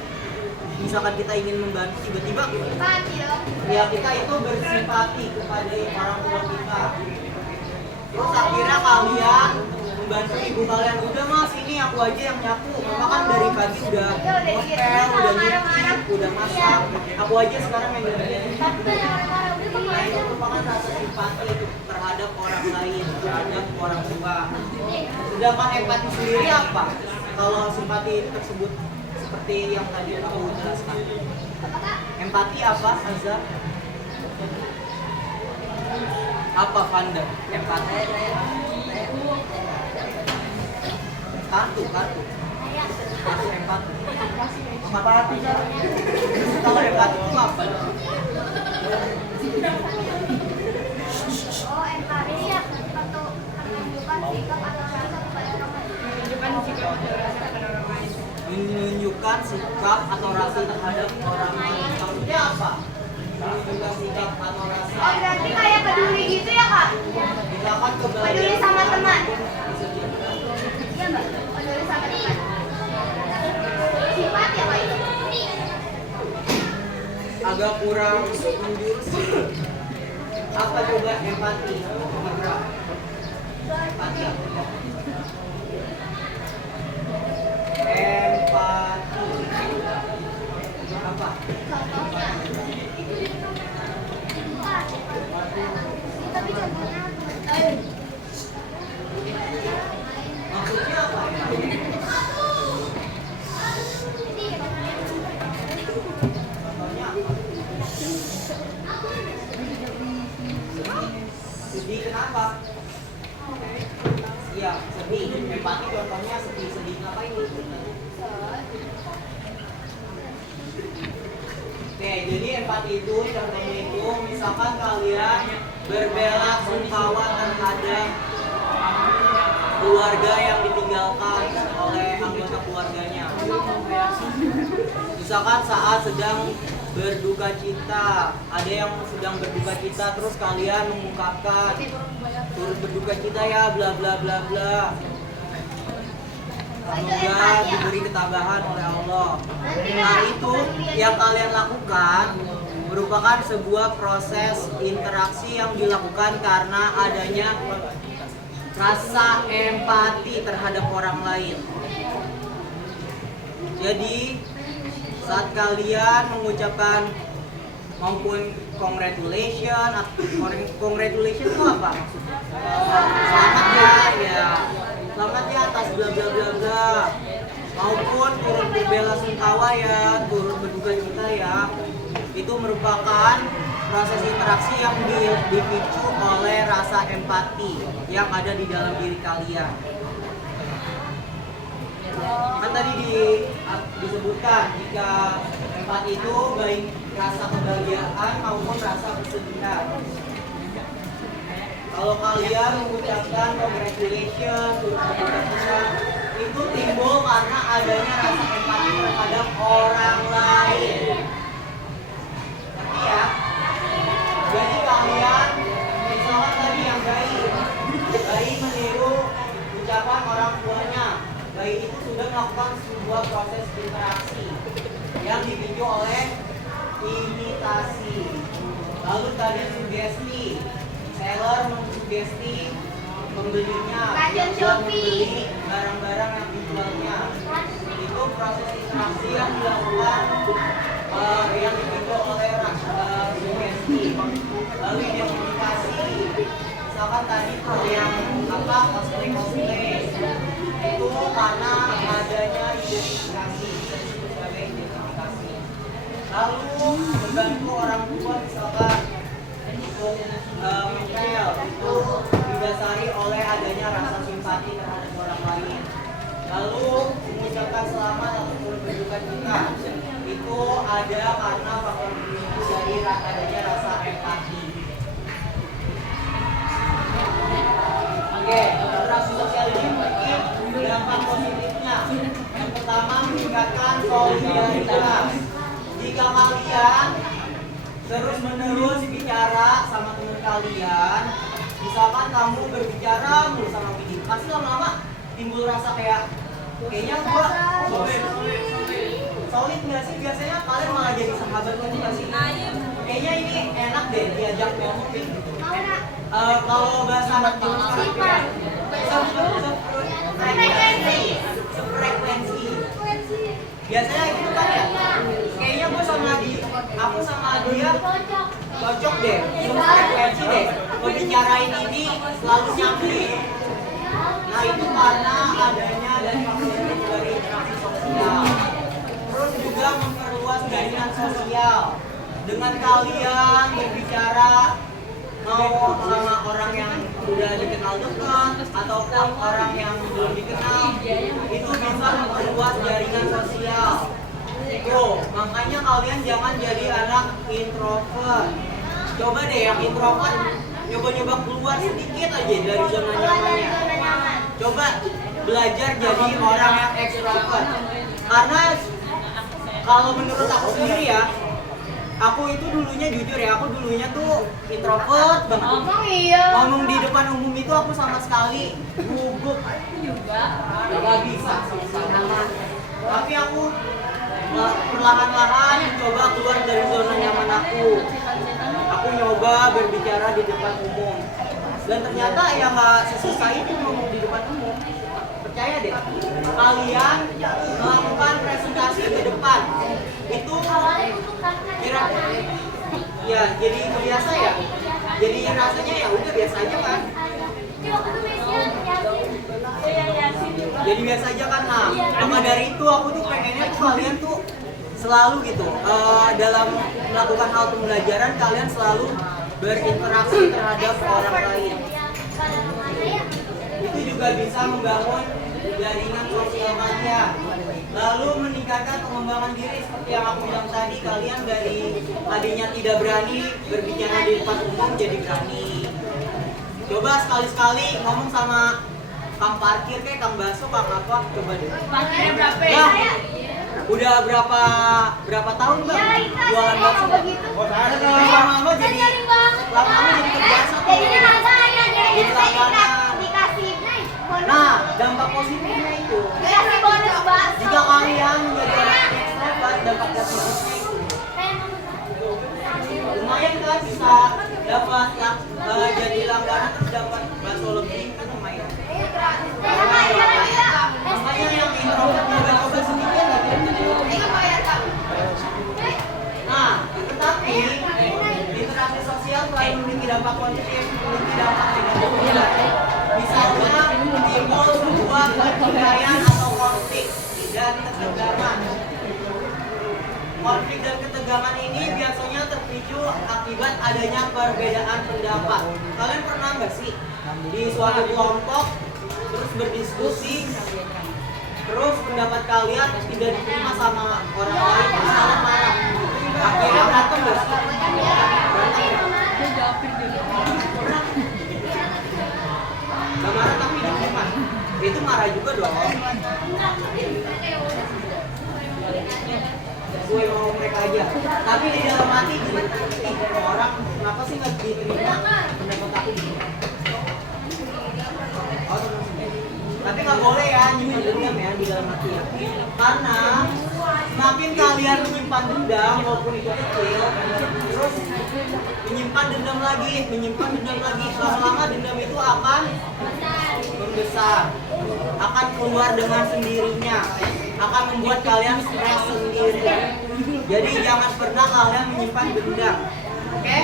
Misalkan kita ingin membantu, tiba-tiba ya kita itu bersimpati kepada orang tua kita. Terus akhirnya kalian membantu ibu kalian, udah mas ini aku aja yang nyapu, mama kan dari pagi udah ngepel, udah nyuci, udah masak, aku aja sekarang yang ngerjain. Nah itu merupakan rasa simpati itu terhadap orang lain, terhadap orang tua. Sedangkan empati sendiri apa? Kalau simpati tersebut seperti yang tadi aku jelaskan. Empati apa, Azza? Apa Panda? Empati? Kartu empati. Empati kan? Kalau empati itu apa? menunjukkan sikap atau rasa terhadap orang lain. Maksudnya apa? Menunjukkan sikap atau rasa. Oh, berarti kayak peduli gitu ya, Kak? Misalkan kebahagiaan. Peduli sama teman. Bisa jadi. Iya, Mbak. Peduli sama teman. Sifat ya, Pak itu? Agak kurang menjurus. Apa coba empati? Nomor berapa? Empati apa? Empati. Apa? Contohnya. Tapi contohnya Maksudnya apa ya? Contohnya apa? Sedih kenapa? Iya, sedih. Empati contohnya sedih. Sedih ngapain? Oke, jadi empati itu contohnya itu misalkan kalian berbelasungkawa terhadap keluarga yang ditinggalkan oleh anggota keluarganya. Misalkan saat sedang berduka cita, ada yang sedang berduka cita, terus kalian mengungkapkan turut berduka cita ya, bla bla bla bla. Semoga diberi ketabahan oleh Allah. Nah, itu yang kalian lakukan merupakan sebuah proses interaksi yang dilakukan karena adanya rasa empati terhadap orang lain. Jadi saat kalian mengucapkan maupun congratulation itu apa maksudnya? Selamat ya, selamat ya atas bla bla bla bla. Maupun turut berbelasungkawa ya, turut berduka cita ya. Itu merupakan proses interaksi yang dipicu oleh rasa empati yang ada di dalam diri kalian. Kan tadi disebutkan jika empati itu baik rasa kebahagiaan maupun rasa kesedihan. Kalau kalian mengucapkan congratulations, itu timbul karena adanya rasa empati terhadap orang lain. Ngerti ya? Jadi kalian, misalnya tadi yang bayi meniru ucapan orang tuanya. Bayi itu sudah melakukan sebuah proses interaksi yang dipicu oleh imitasi. Lalu tadi sugesti, seller mengsugesti pembelinya buat membeli barang-barang yang dijualnya. Itu proses interaksi yang dilakukan yang dipicu oleh sugesti. Lalu identifikasi, misalkan tadi yang cosplay itu karena adanya identifikasi sebagai identifikasi. Lalu membantu orang tua misalkan untuk menghafal itu didasari oleh adanya rasa simpati terhadap orang lain. Lalu mengucapkan selamat atau berduka cita itu ada karena faktor itu dari adanya rasa empati. Oke, interaksi sosial ini mungkin dampak positifnya. Yang pertama meningkatkan solidaritas. Jika kalian terus-menerus bicara sama teman kalian, misalkan kamu berbicara mulu sama Widi, pasti lama-lama timbul rasa kayaknya gua solid nggak sih? Biasanya kalian malah jadi sahabat gitu nggak sih? Kayaknya ini enak deh diajak ngomong gitu. Kalau bahasa anak zaman sefrekuensi. Biasanya gitu kan ya. Kayaknya aku sama dia cocok deh, sefrekuensi deh. Membicarain ini selalu nyambung. Nah itu karena adanya dan dari interaksi sosial. Terus juga memperluas jaringan sosial. Dengan kalian berbicara mau sama orang yang udah dikenal dekat ataupun orang yang belum dikenal, itu bisa memperluas jaringan sosial. Makanya kalian jangan jadi anak introvert. Coba deh yang introvert nyoba-nyoba keluar sedikit aja dari zona nyamannya. Coba belajar jadi orang yang ekstrovert. Karena Kalau menurut aku sendiri ya, aku itu dulunya jujur ya, aku dulunya tuh introvert banget. Emang iya. Ngomong di depan umum itu aku sama sekali gugup, gak bisa sama sekali. Tapi aku perlahan-lahan mencoba keluar dari zona nyaman aku. Aku nyoba berbicara di depan umum, dan ternyata ya nggak sesusah itu ngomong di depan umum. Percaya deh, kalian melakukan presentasi ke depan itu kira ya jadi kebiasa ya, jadi rasanya ya udah biasa aja kan, jadi biasa aja kan. Nah maka dari itu aku tuh pengennya tuh kalian tuh selalu gitu dalam melakukan hal pembelajaran kalian selalu berinteraksi terhadap orang lain. Itu juga bisa membangun jaringan sosial kalian, lalu meningkatkan pengembangan diri seperti yang aku bilang tadi. Kalian dari tadinya tidak berani berbicara di depan umum jadi berani. Coba sekali-sekali ngomong sama kang parkir kayak kang bakso, kang apa, coba deh. Parkirnya berapa ya? Udah berapa tahun bang jualan bakso? Lama-lama jadi terbiasa tuh. Jadi langganan. Nah, dampak positifnya itu jika kalian menjadi orang ekstrovert, dampak positifnya itu lumayan kan, bisa dapat jadi langganan, terus dapat bakso lebih kan lumayan. Makanya yang introvert coba sedikit lagi. Nah, tetapi interaksi sosial selain memiliki dampak positif, memiliki dampak negatif. Misalnya timbul sebuah pertikaian atau konflik dan ketegangan. Konflik dan ketegangan ini biasanya terpicu akibat adanya perbedaan pendapat. Kalian pernah nggak sih di suatu kelompok terus berdiskusi, terus pendapat kalian tidak diterima sama orang lain, misalnya marah, akhirnya berantem nggak sih? Gak marah tapi diterima, itu marah juga dong. Gue mau mereka aja, tapi di dalam hati gitu, orang kenapa sih nggak diterima pendapat aku? Tapi nggak boleh ya nyimpan dendam ya di dalam hati ya, karena semakin kalian menyimpan dendam walaupun itu kecil, terus menyimpan dendam lagi, lama-lama dendam itu akan membesar, akan keluar dengan sendirinya, akan membuat kalian stres sendiri. Jadi jangan pernah kalian menyimpan dendam, oke?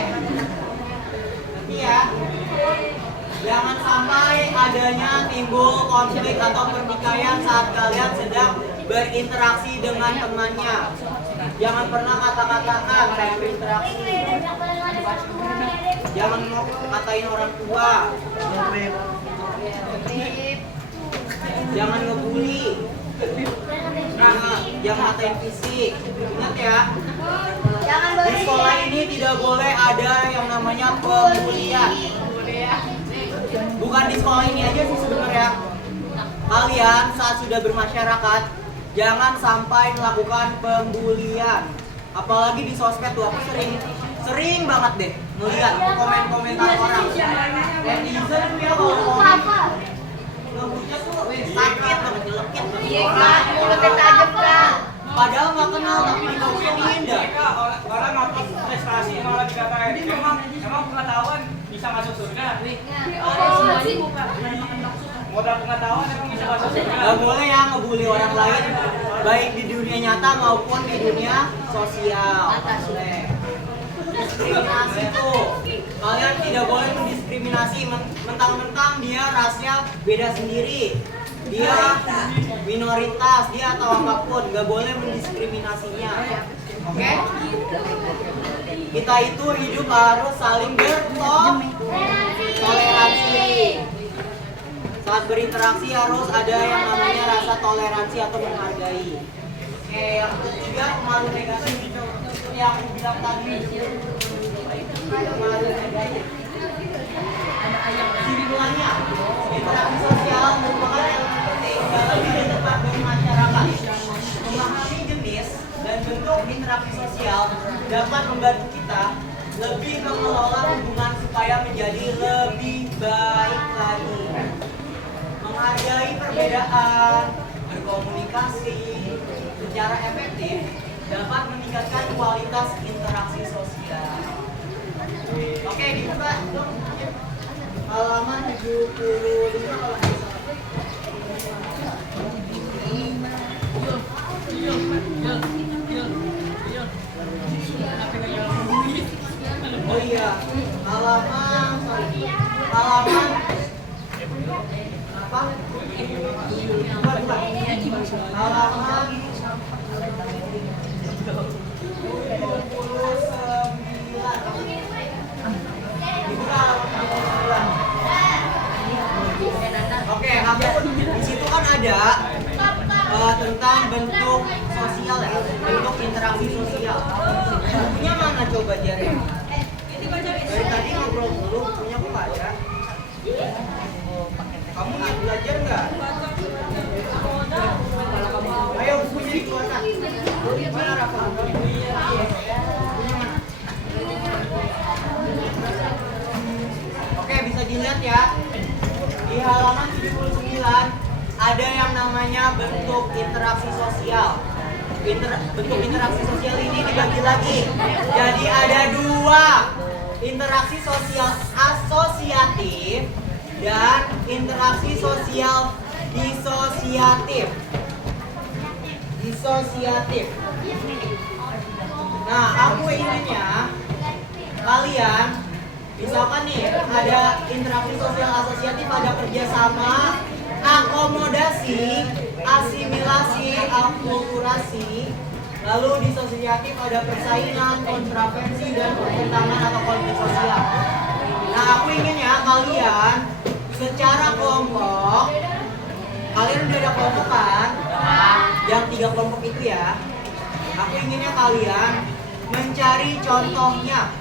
Nanti ya, jangan sampai adanya timbul konflik atau pertikaian saat kalian sedang berinteraksi dengan temannya. Jangan pernah kata-katakan saat berinteraksi. Jangan katain orang tua. Jangan ngebully. Jangan katain fisik. Ingat ya. Di sekolah ini tidak boleh ada yang namanya pembulian. Bukan di sekolah ini aja sih sebenarnya. Kalian saat sudah bermasyarakat jangan sampai melakukan pembulian. Apalagi di sosmed tuh aku sering banget deh melihat komen-komentar orang. Netizen tuh ya kalau komen ngebujat tuh sakit banget, nyelekit banget. Padahal nggak kenal tapi dikomenin dah. Orang ngapus prestasi malah dikatain. Emang pengetahuan bisa masuk surga? Modal pengetahuan emang bisa masuk surga? Gak boleh ya ngebully orang lain, baik di dunia nyata maupun di dunia sosial. Diskriminasi tuh, kalian tidak boleh mendiskriminasi mentang-mentang dia rasnya beda sendiri, dia minoritas, dia atau apapun, gak boleh mendiskriminasinya. Oke? Kita itu hidup harus saling bertoleransi. Saat berinteraksi harus ada yang namanya rasa toleransi atau menghargai. Oke, yang ketiga malu negatif. Seperti yang aku bilang tadi. Malu negatif. Kesimpulannya, interaksi sosial merupakan elemen penting dalam hidup bermasyarakat. Memahami jenis dan sosial dapat membantu kita lebih mengelola hubungan supaya menjadi lebih baik lagi. Menghargai perbedaan, berkomunikasi secara efektif dapat meningkatkan kualitas interaksi sosial. Oke, dibuka dong. Halaman 75 kalau nggak salah. Oh iya, halaman apa? Halaman 79. Oke, di situ kan ada tentang bentuk sosial ya, bentuk interaksi sosial. Punya mana coba Jare? Dari tadi ngobrol dulu, punya aku nggak ada. Kamu nggak belajar nggak? Ayo bukunya dikeluarkan. Mana Rafa? Oke, bisa dilihat ya. Di halaman 79 ada yang namanya bentuk interaksi sosial. Bentuk interaksi sosial ini dibagi lagi. Jadi ada dua, interaksi sosial asosiatif dan interaksi sosial disosiatif. Nah, aku inginnya kalian, misalkan nih ada interaksi sosial asosiatif, ada kerjasama, akomodasi, asimilasi, akulturasi. Lalu disosiatif ada persaingan, kontravensi, dan pertentangan atau konflik sosial. Nah, aku inginnya kalian secara kelompok, kalian udah ada kelompok kan? Yang 3 kelompok itu ya. Aku inginnya kalian mencari contohnya,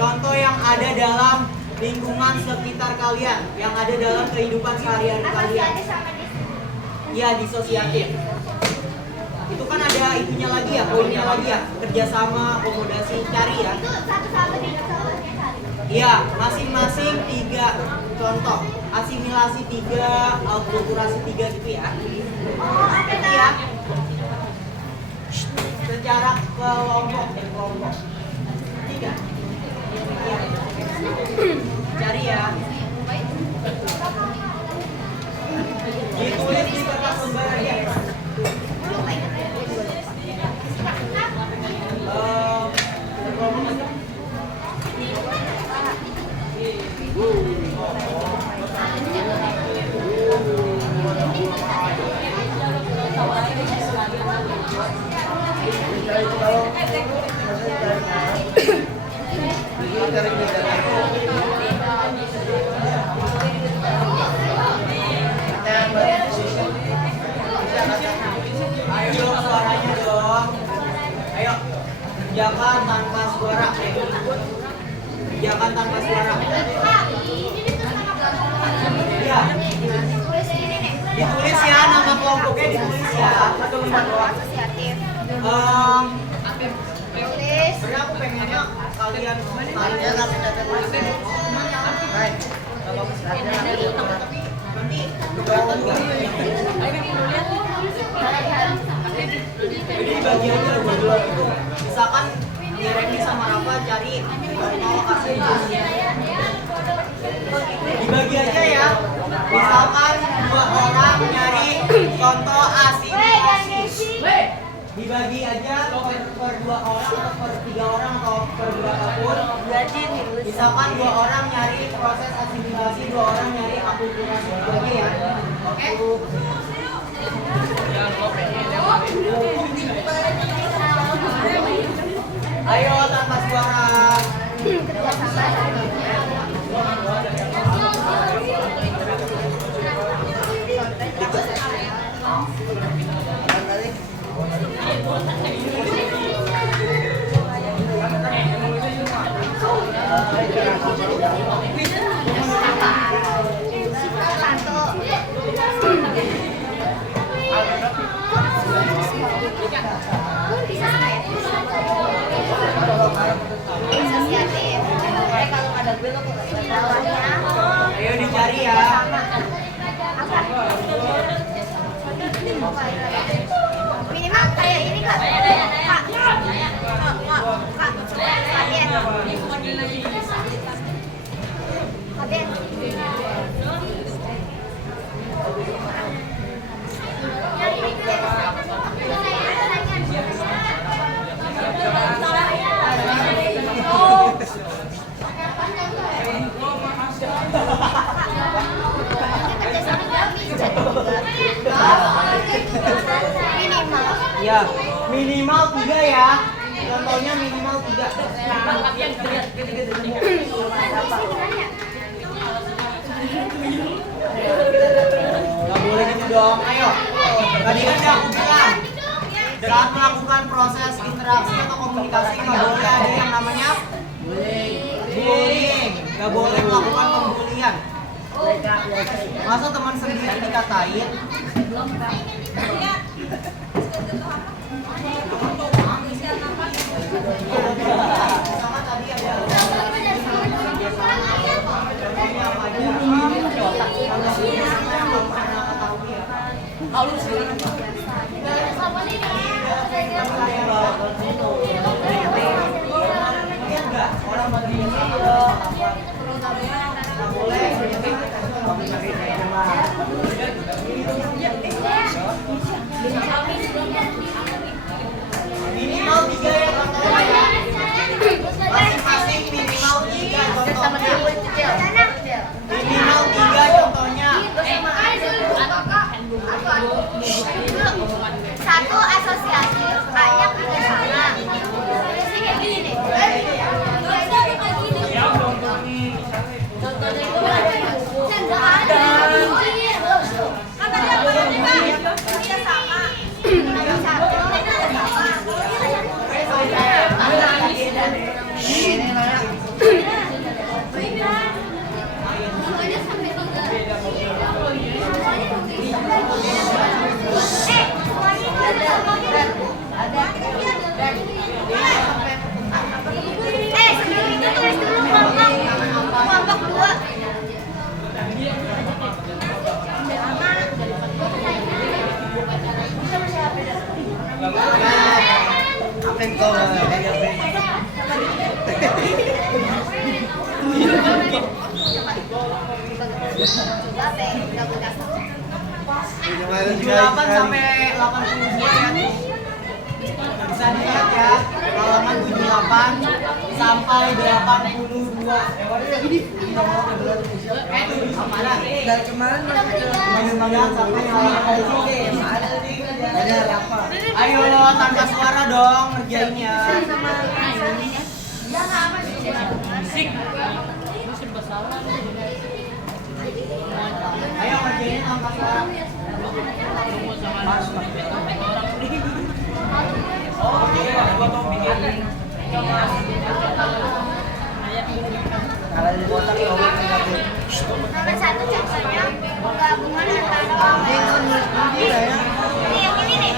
contoh yang ada dalam lingkungan sekitar kalian, yang ada dalam kehidupan sehari-hari kalian. Ya, disosiatif. Itu kan ada itunya lagi ya, poinnya lagi ya, kerjasama, akomodasi, cari ya. Itu satu sahabat yang sahabatnya cari. Iya, masing-masing 3 contoh, asimilasi 3, akulturasi 3 gitu ya. Oh, Berarti ya, secara kelompok. 3. Iya. Cari ya. Ditulis di kertas lembar aja. Ayo suaranya dong. Ayo, kerjakan tanpa suara. Kerjakan tanpa suara. Iya. Ditulis ya, nama kelompoknya ditulis ya. Satu lembar doang. Sebenarnya aku pengennya kalian nanti keberatan nggak? Jadi bagi aja dua itu. Misalkan Jeremy sama Rafa cari contoh asimilasi. Dibagi aja ya. Misalkan 2 orang nyari contoh asimilasi. Dibagi aja per 2 orang atau per 3 orang atau per berapapun. Misalkan 2 orang nyari proses asimilasi, 2 orang nyari akulturasi. Bagi ya. Oke? Ayo tanpa suara. Hindari ya. Minimal kayak ini kak. Ya, minimal 3 ya. Contohnya minimal 3. Gak boleh gitu dong. Ayo. Tadi kan udah aku bilang, saat melakukan proses interaksi atau komunikasi nggak boleh ada yang namanya bullying. Gak boleh melakukan pembulian. Masa teman sendiri dikatain? Sama tadi ada minimal 3 ya contohnya. Masing-masing minimal 3 contohnya. Minimal 3 contohnya. Satu asosiasi banyak ada salah. Terusnya kayak gini deh. Sebelum itu tulis dulu kelompok 2. Apa yang kau Delapan sampai 82 ya. Bisa dilihat ya, halaman 78 sampai 82. Mana? Dari kemarin sampai halaman ayo tanpa suara dong ngerjainnya. Ayo ngerjainnya tanpa suara. Nomor 1 contohnya gabungan antara ini yang ini nih.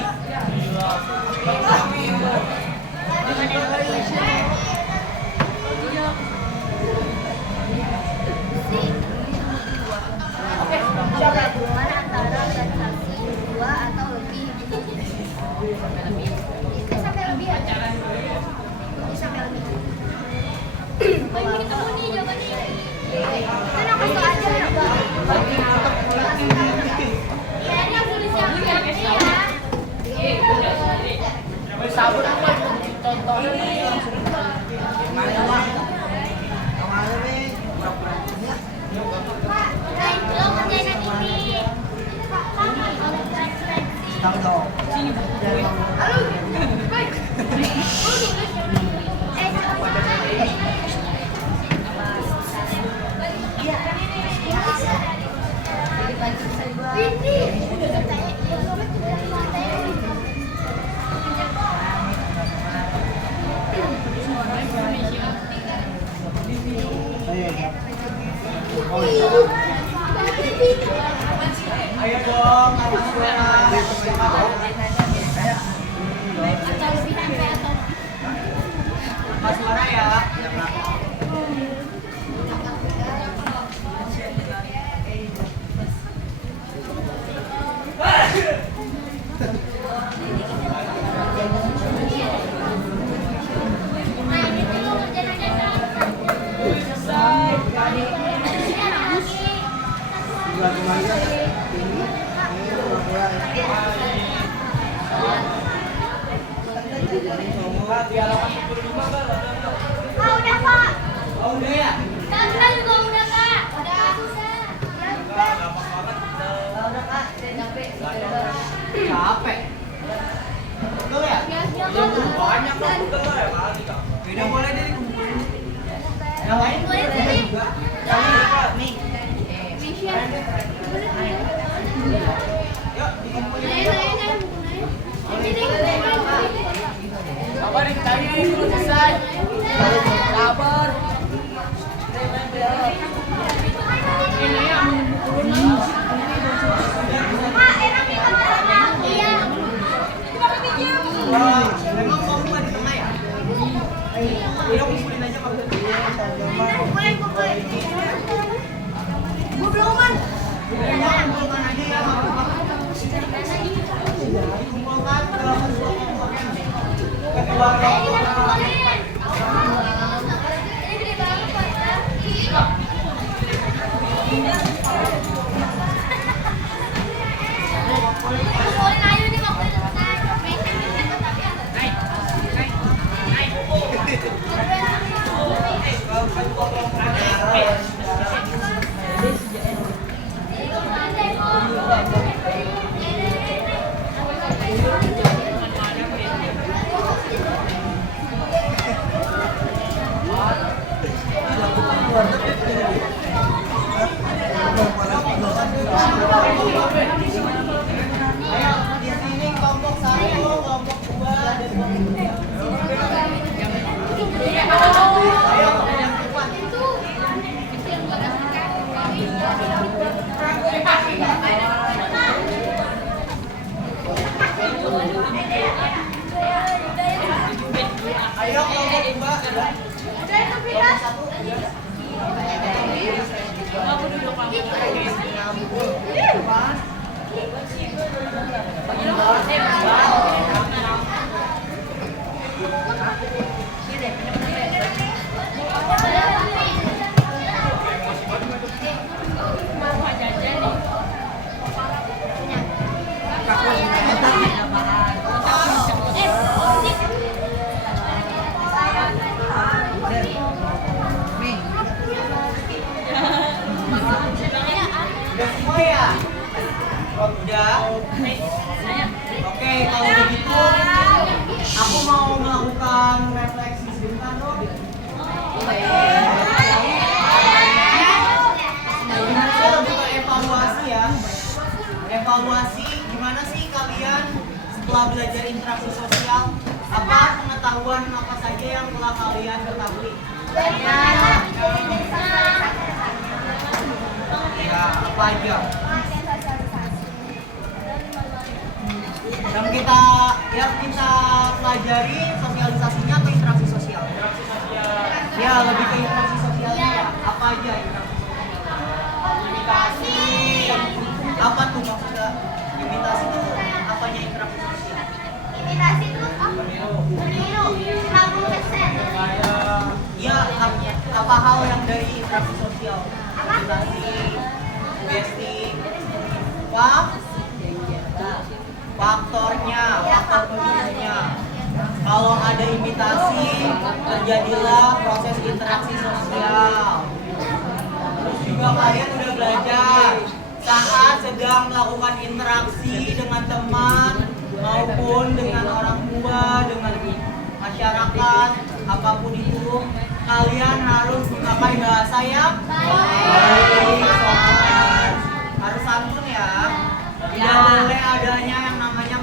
Gabungan antara organisasi 2 atau lebih. Ini sampai lebih ya? Ini sampai lebih. Ketemu nih jawabannya. Kan aku kasih aja ya, Mbak. Ya, ini harus disiapin ya. Sabun apa? Contoh ini. Tahu dong. Ayo dong, tanpa suara. Tanpa suara ya. Yuk, dikumpulin. Apa ditanya itu selesai? Sabar. Ini yang Memang mau buka di tengah ya? Udah kumpulin aja Pak. Kumpulkan aja ya. Dikumpulkan ke kedua kelompok. Ayo, di sini kelompok 1, kelompok 2, dan kelompok 3. Ayo, yang depan. Ayo, kelompok 2. Kelompok 1. Udah semua ya? Udah? Oke, kalau begitu aku mau melakukan refleksi sebentar dong. Saya lebih ke evaluasi ya. Evaluasi gimana sih kalian setelah belajar interaksi sosial? Apa pengetahuan apa saja yang telah kalian ketahui? Ya, apa aja? Yang kita pelajari sosialisasinya atau interaksi sosial? Ya, lebih ke interaksi sosialnya ya. Apa aja interaksi sosial? Komunikasi. Apa tuh maksudnya? Imitasi itu apanya interaksi sosial? Imitasi itu apa? Meniru 50%. Iya, apa hal yang dari interaksi sosial? Imitasi, sugesti, faktornya, faktor pemicunya. Kalau ada imitasi, terjadilah proses interaksi sosial. Terus juga kalian udah belajar saat sedang melakukan interaksi dengan teman maupun dengan orang tua, dengan masyarakat, apapun itu, kalian harus memakai bahasa yang baik, sopan, harus santun ya. Tidak boleh adanya yang namanya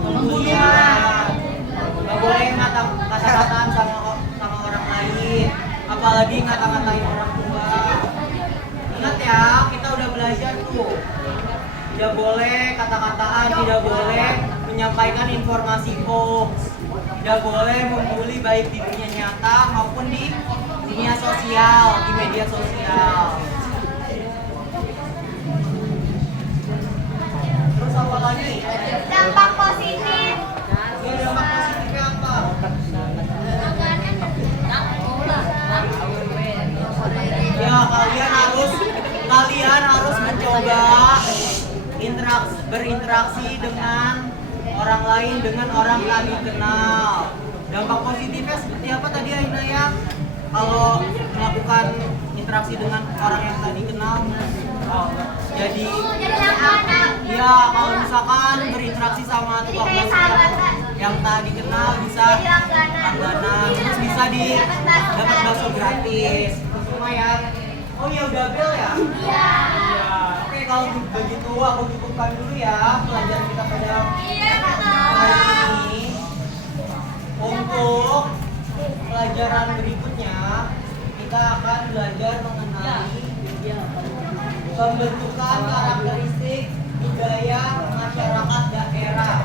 pembulian. Tidak boleh kata-kataan sama orang lain, apalagi ngata-ngatain orang tua. Ingat ya, kita udah belajar tuh. Tidak boleh kata-kataan, tidak boleh menyampaikan informasi hoax, tidak boleh membuli baik di dunia nyata maupun di dunia sosial, di media sosial. Terus apa lagi? Dampak positif. Ya, dampak positifnya apa? Ya, kalian harus mencoba berinteraksi dengan orang lain, dengan orang kalian kenal. Dampak positifnya seperti apa tadi Aina ya? Kalau melakukan interaksi dengan orang yang tadi kenal, jadi langganan. ya kalau misalkan berinteraksi sama tukang Jadi kayak bakso sahabatan. yang tadi kenal bisa Jadi langganan. terus bisa dapat bakso gratis. Terus lumayan. Oh ya udah bel ya? Iya. Iya. kalau begitu aku cukupkan dulu ya pelajaran kita pada hari ini. Untuk pelajaran berikutnya kita akan belajar mengenai pembentukan karakteristik budaya masyarakat daerah.